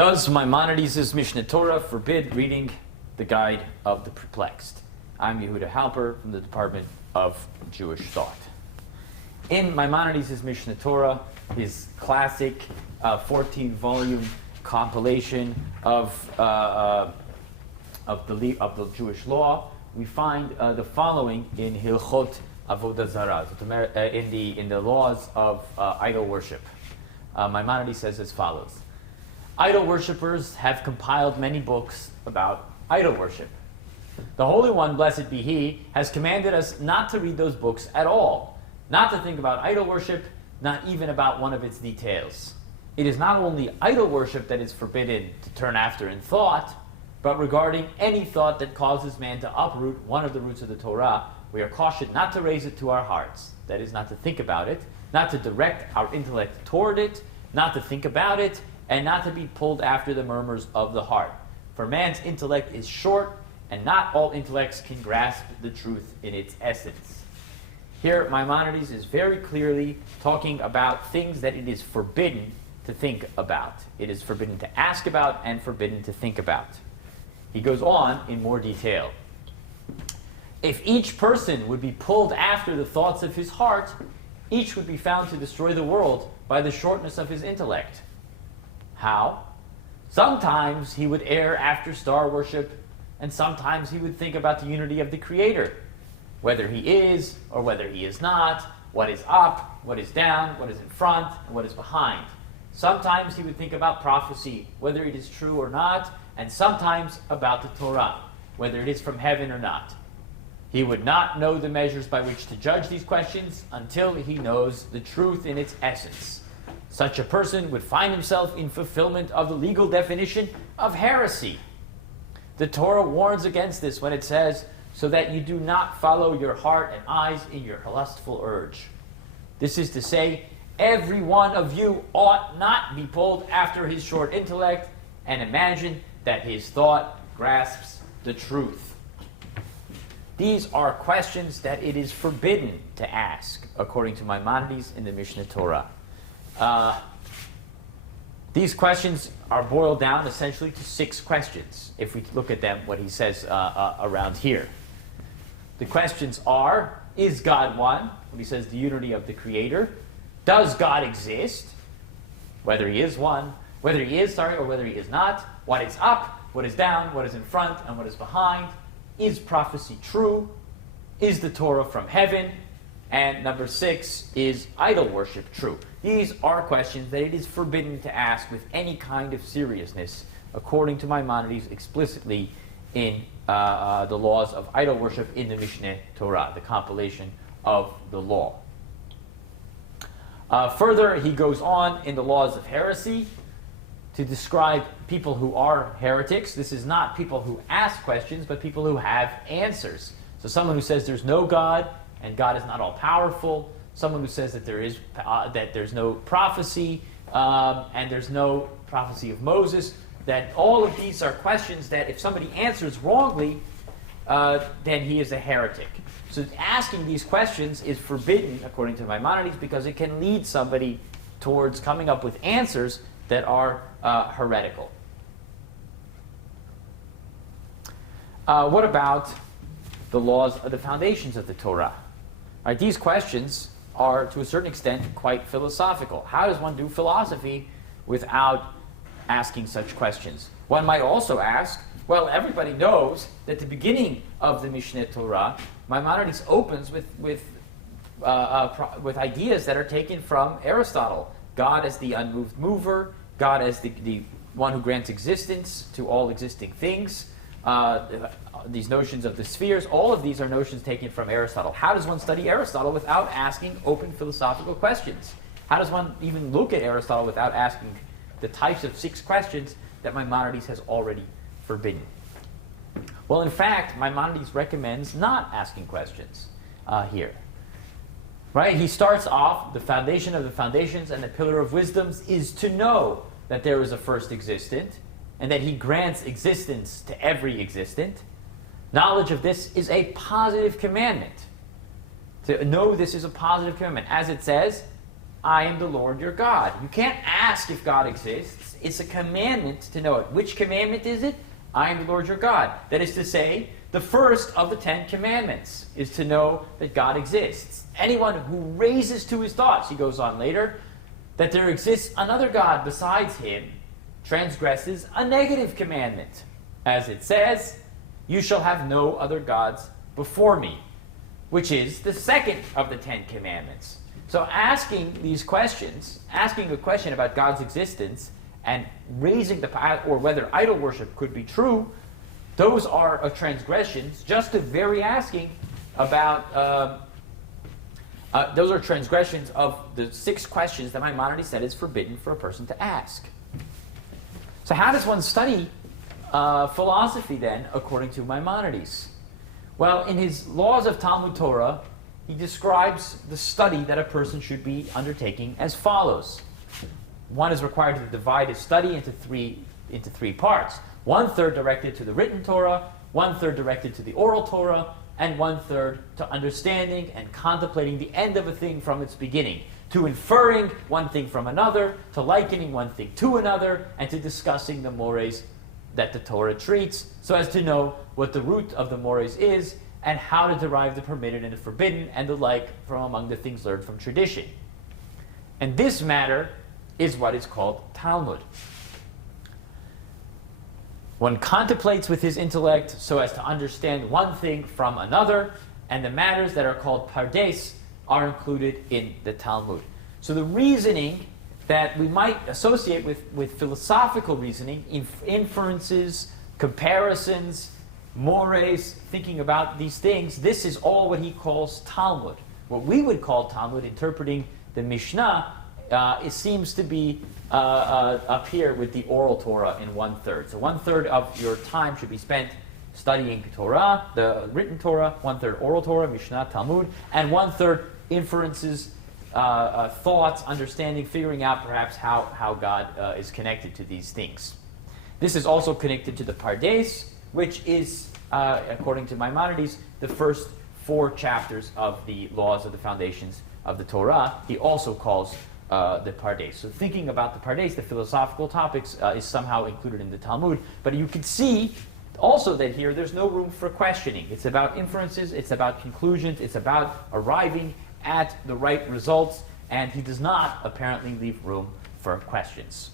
Does Maimonides' Mishne Torah forbid reading the Guide of the Perplexed? I'm Yahuda Halper from the Department of Jewish Thought. In Maimonides' Mishne Torah, his classic 14-volume compilation of the Jewish law, we find the following in Hilchot Avodah Zarah, in the laws of idol worship. Maimonides says as follows: idol worshippers have compiled many books about idol worship. The Holy One, blessed be He, has commanded us not to read those books at all, not to think about idol worship, not even about one of its details. It is not only idol worship that is forbidden to turn after in thought, but regarding any thought that causes man to uproot one of the roots of the Torah, we are cautioned not to raise it to our hearts. That is, not to think about it, not to direct our intellect toward it, not to think about it, and not to be pulled after the murmurs of the heart. For man's intellect is short, and not all intellects can grasp the truth in its essence. Here, Maimonides is very clearly talking about things that it is forbidden to think about. It is forbidden to ask about and forbidden to think about. He goes on in more detail. If each person would be pulled after the thoughts of his heart, each would be found to destroy the world by the shortness of his intellect. How? Sometimes he would err after star worship, and sometimes he would think about the unity of the Creator, whether he is or whether he is not, what is up, what is down, what is in front, and what is behind. Sometimes he would think about prophecy, whether it is true or not, and sometimes about the Torah, whether it is from heaven or not. He would not know the measures by which to judge these questions until he knows the truth in its essence. Such a person would find himself in fulfillment of the legal definition of heresy. The Torah warns against this when it says, so that you do not follow your heart and eyes in your lustful urge. This is to say, every one of you ought not be pulled after his short intellect and imagine that his thought grasps the truth. These are questions that it is forbidden to ask, according to Maimonides in the Mishne Torah. These questions are boiled down essentially to 6 questions, if we look at them, what he says around here. The questions are, is God one? When he says the unity of the Creator. Does God exist? Whether he is one, or whether he is not. What is up, what is down, what is in front, and what is behind. Is prophecy true? Is the Torah from heaven? And number 6, is idol worship true? These are questions that it is forbidden to ask with any kind of seriousness, according to Maimonides explicitly in the laws of idol worship in the Mishne Torah, the compilation of the law. Further, he goes on in the laws of heresy to describe people who are heretics. This is not people who ask questions, but people who have answers. So someone who says there's no God, and God is not all-powerful. Someone who says that there's no prophecy, and there's no prophecy of Moses. That all of these are questions that if somebody answers wrongly, then he is a heretic. So asking these questions is forbidden, according to Maimonides, because it can lead somebody towards coming up with answers that are heretical. What about the laws of the foundations of the Torah? Right, these questions are, to a certain extent, quite philosophical. How does one do philosophy without asking such questions? One might also ask, well, everybody knows that the beginning of the Mishne Torah, Maimonides opens with ideas that are taken from Aristotle. God as the unmoved mover, God as the one who grants existence to all existing things, these notions of the spheres, all of these are notions taken from Aristotle. How does one study Aristotle without asking open philosophical questions? How does one even look at Aristotle without asking the types of 6 questions that Maimonides has already forbidden? Well, in fact, Maimonides recommends not asking questions here. Right? He starts off, the foundation of the foundations and the pillar of wisdoms is to know that there is a first existent, and that he grants existence to every existent. Knowledge of this is a positive commandment. To know this is a positive commandment. As it says, I am the Lord your God. You can't ask if God exists. It's a commandment to know it. Which commandment is it? I am the Lord your God. That is to say, the first of the 10 commandments is to know that God exists. Anyone who raises to his thoughts, he goes on later, that there exists another God besides him, transgresses a negative commandment. As it says, you shall have no other gods before me, which is the second of the 10 commandments. So asking these questions, asking a question about God's existence and raising the, or whether idol worship could be true, those are transgressions. Just the very asking about, those are transgressions of the 6 questions that Maimonides said is forbidden for a person to ask. So how does one study philosophy then, according to Maimonides? Well, in his Laws of Talmud Torah, he describes the study that a person should be undertaking as follows. One is required to divide his study into three parts. 1/3 directed to the written Torah, 1/3 directed to the oral Torah, and 1/3 to understanding and contemplating the end of a thing from its beginning, to inferring one thing from another, to likening one thing to another, and to discussing the mores that the Torah treats, so as to know what the root of the mores is, and how to derive the permitted and the forbidden, and the like from among the things learned from tradition. And this matter is what is called Talmud. One contemplates with his intellect so as to understand one thing from another, and the matters that are called pardes are included in the Talmud. So the reasoning that we might associate with philosophical reasoning, inferences, comparisons, mores, thinking about these things, this is all what he calls Talmud. What we would call Talmud, interpreting the Mishnah, it seems to be up here with the oral Torah in 1/3. So 1/3 of your time should be spent studying Torah, the written Torah, 1/3 oral Torah, Mishnah, Talmud, and 1/3 inferences, thoughts, understanding, figuring out perhaps how God is connected to these things. This is also connected to the Pardes, which is, according to Maimonides, the first 4 chapters of the laws of the foundations of the Torah. He also calls the Pardes. So thinking about the Pardes, the philosophical topics, is somehow included in the Talmud. But you can see also that here there's no room for questioning. It's about inferences, it's about conclusions, it's about arriving at the right results, and he does not apparently leave room for questions.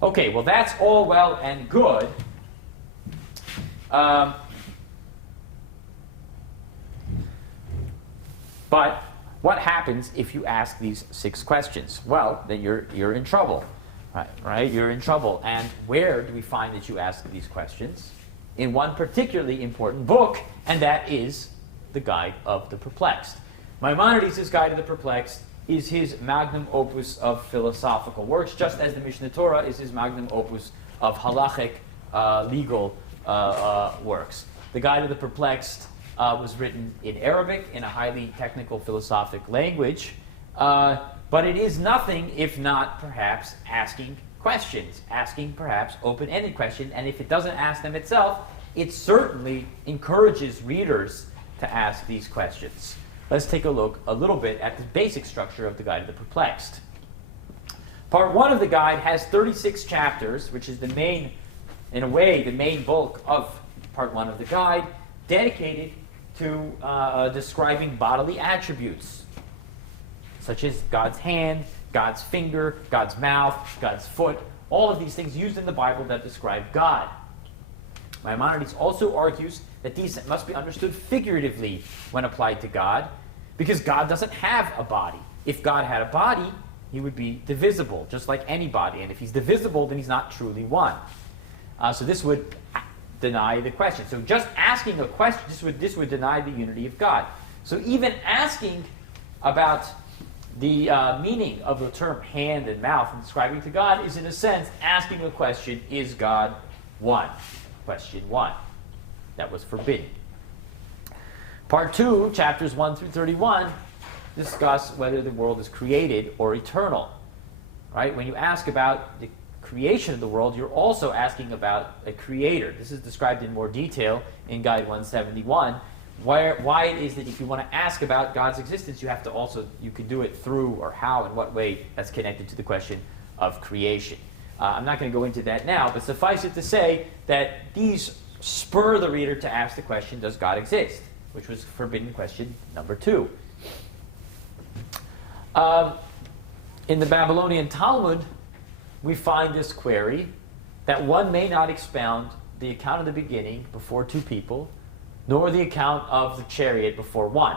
Okay, well that's all well and good. But what happens if you ask these 6 questions? Well, then you're in trouble, right? You're in trouble. And where do we find that you ask these questions? In one particularly important book, and that is the Guide of the Perplexed. Maimonides' Guide of the Perplexed is his magnum opus of philosophical works, just as the Mishne Torah is his magnum opus of halachic legal works. The Guide of the Perplexed was written in Arabic, in a highly technical philosophic language, but it is nothing if not perhaps asking questions, asking perhaps open-ended questions, and if it doesn't ask them itself, it certainly encourages readers to ask these questions. Let's take a look a little bit at the basic structure of the Guide of the Perplexed. Part 1 of the guide has 36 chapters, which is the main, in a way, the main bulk of Part 1 of the guide, dedicated to describing bodily attributes, such as God's hand, God's finger, God's mouth, God's foot, all of these things used in the Bible that describe God. Maimonides also argues that these must be understood figuratively when applied to God, because God doesn't have a body. If God had a body, he would be divisible, just like any body. And if he's divisible, then he's not truly one. So this would deny the question. So just asking a question, this would deny the unity of God. So even asking about the meaning of the term hand and mouth and describing to God is, in a sense, asking a question, is God one? Question 1. That was forbidden. Part 2, chapters 1 through 31, discuss whether the world is created or eternal. Right? When you ask about the creation of the world, you're also asking about a creator. This is described in more detail in Guide 171, why it is that if you want to ask about God's existence, you can do it through, or how, in what way that's connected to the question of creation. I'm not going to go into that now, but suffice it to say that these spur the reader to ask the question, does God exist? Which was forbidden question number 2. In the Babylonian Talmud, we find this query that one may not expound the account of the beginning before 2 people, nor the account of the chariot before 1.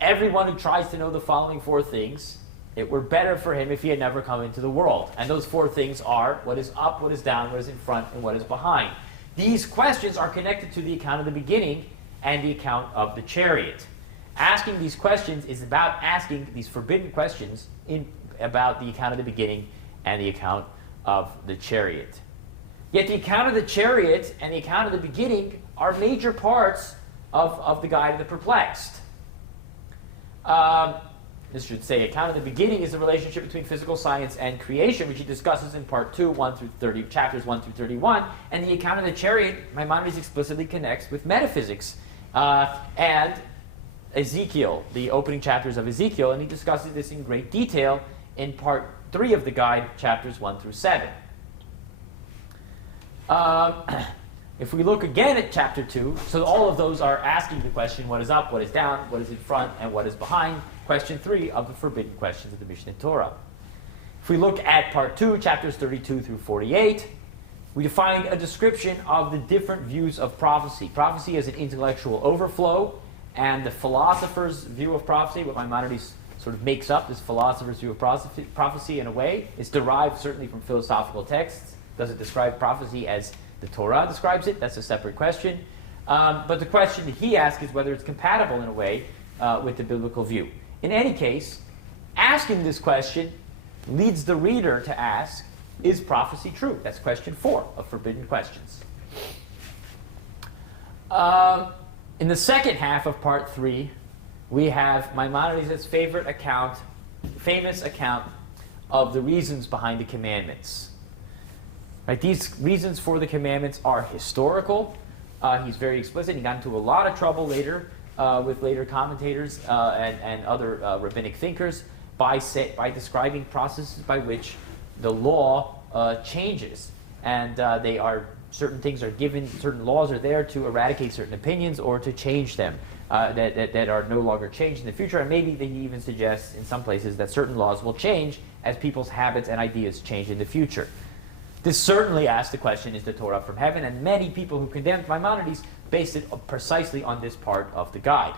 Everyone who tries to know the following 4 things, it were better for him if he had never come into the world. And those 4 things are what is up, what is down, what is in front, and what is behind. These questions are connected to the account of the beginning and the account of the chariot. Asking these questions is about asking these forbidden questions about the account of the beginning and the account of the chariot. Yet the account of the chariot and the account of the beginning are major parts of the Guide of the Perplexed. This should say account of the beginning is the relationship between physical science and creation, which he discusses in part 2, 1 through 30, chapters 1 through 31. And the account of the chariot, Maimonides explicitly connects with metaphysics and Ezekiel, the opening chapters of Ezekiel, and he discusses this in great detail in part 3 of the guide, chapters 1 through 7. If we look again at chapter 2, so all of those are asking the question, what is up, what is down, what is in front, and what is behind, question 3 of the forbidden questions of the Mishne Torah. If we look at part 2, chapters 32 through 48, we find a description of the different views of prophecy. Prophecy is an intellectual overflow, and the philosopher's view of prophecy, what Maimonides sort of makes up, this philosopher's view of prophecy in a way, is derived certainly from philosophical texts. Does it describe prophecy as the Torah describes it? That's a separate question. But the question that he asks is whether it's compatible in a way with the biblical view. In any case, asking this question leads the reader to ask, is prophecy true? That's question 4 of forbidden questions. In the second half of part 3, we have Maimonides' famous account of the reasons behind the commandments. Right, these reasons for the commandments are historical. He's very explicit. He got into a lot of trouble later with later commentators and other rabbinic thinkers by describing processes by which the law changes, and certain things are given, certain laws are there to eradicate certain opinions or to change them that are no longer changed in the future. And maybe he even suggests in some places that certain laws will change as people's habits and ideas change in the future. This certainly asks the question, is the Torah from heaven? And many people who condemned Maimonides based it precisely on this part of the guide.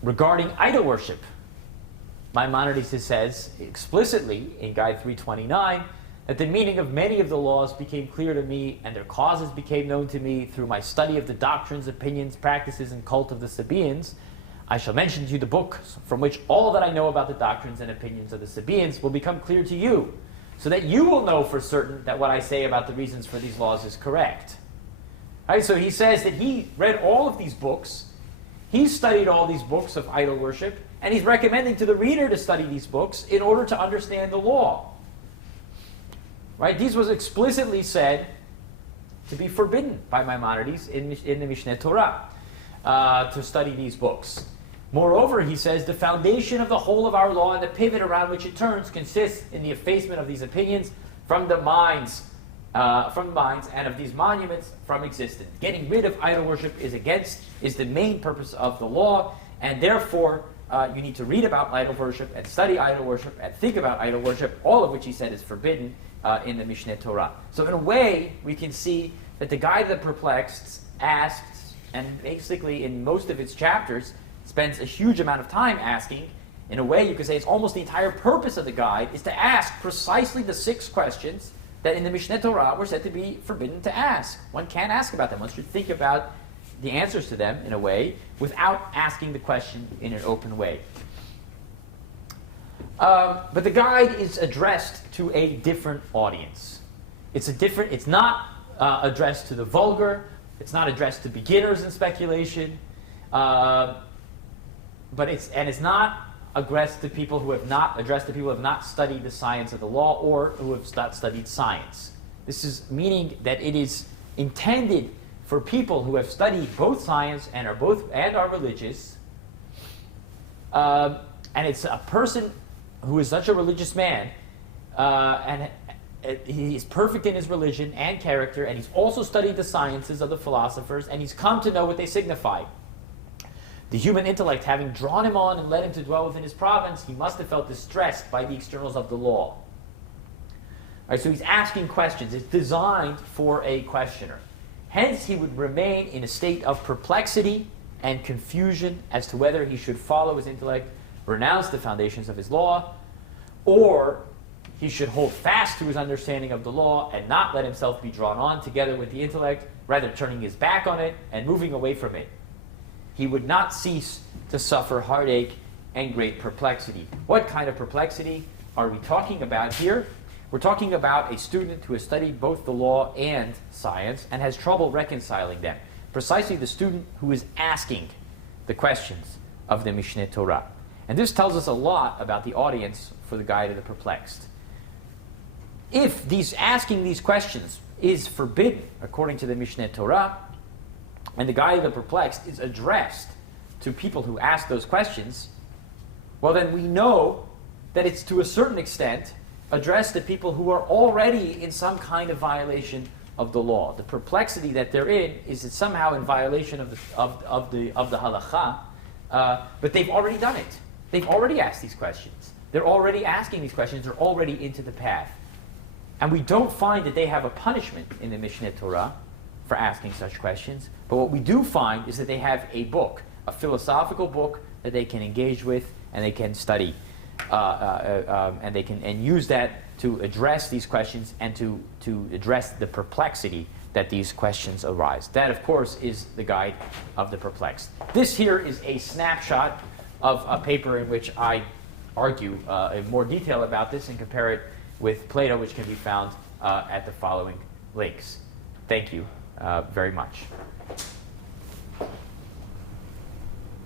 Regarding idol worship, Maimonides says explicitly in Guide 329 that the meaning of many of the laws became clear to me and their causes became known to me through my study of the doctrines, opinions, practices, and cult of the Sabaeans. I shall mention to you the book from which all that I know about the doctrines and opinions of the Sabaeans will become clear to you, so that you will know for certain that what I say about the reasons for these laws is correct. All right, so he says that he read all of these books, he studied all these books of idol worship, and he's recommending to the reader to study these books in order to understand the law. Right? These was explicitly said to be forbidden by Maimonides in the Mishne Torah to study these books. Moreover, he says, the foundation of the whole of our law and the pivot around which it turns consists in the effacement of these opinions from the minds and of these monuments from existence. Getting rid of idol worship is the main purpose of the law, and therefore you need to read about idol worship and study idol worship and think about idol worship, all of which he said is forbidden in the Mishne Torah. So in a way, we can see that the Guide of the Perplexed asks, and basically in most of its chapters, spends a huge amount of time asking. In a way, you could say it's almost the entire purpose of the guide is to ask precisely the 6 questions that in the Mishne Torah were said to be forbidden to ask. One can't ask about them. One should think about the answers to them in a way without asking the question in an open way. But the guide is addressed to a different audience. It's not addressed to the vulgar. It's not addressed to beginners in speculation. But it's not addressed to people who have not studied the science of the law or who have not studied science. This is meaning that it is intended for people who have studied both science and are religious. And it's a person who is such a religious man, and he is perfect in his religion and character, and he's also studied the sciences of the philosophers, and he's come to know what they signify. The human intellect having drawn him on and led him to dwell within his province, he must have felt distressed by the externals of the law. All right, so he's asking questions. It's designed for a questioner. Hence, he would remain in a state of perplexity and confusion as to whether he should follow his intellect, renounce the foundations of his law, or he should hold fast to his understanding of the law and not let himself be drawn on together with the intellect, rather turning his back on it and moving away from it. He would not cease to suffer heartache and great perplexity. What kind of perplexity are we talking about here? We're talking about a student who has studied both the law and science and has trouble reconciling them. Precisely the student who is asking the questions of the Mishne Torah. And this tells us a lot about the audience for the Guide of the Perplexed. If asking these questions is forbidden according to the Mishne Torah, and the Guide of the Perplexed is addressed to people who ask those questions, well, then we know that it's to a certain extent addressed to people who are already in some kind of violation of the law. The perplexity that they're in is it's somehow in violation of the halakha, but they've already done it. They've already asked these questions. They're already asking these questions. They're already into the path. And we don't find that they have a punishment in the Mishne Torah for asking such questions. But what we do find is that they have a book, a philosophical book that they can engage with and they can study, and they can use that to address these questions and to address the perplexity that these questions arise. That, of course, is the Guide of the Perplexed. This here is a snapshot of a paper in which I argue in more detail about this and compare it with Plato, which can be found at the following links. Thank you very much.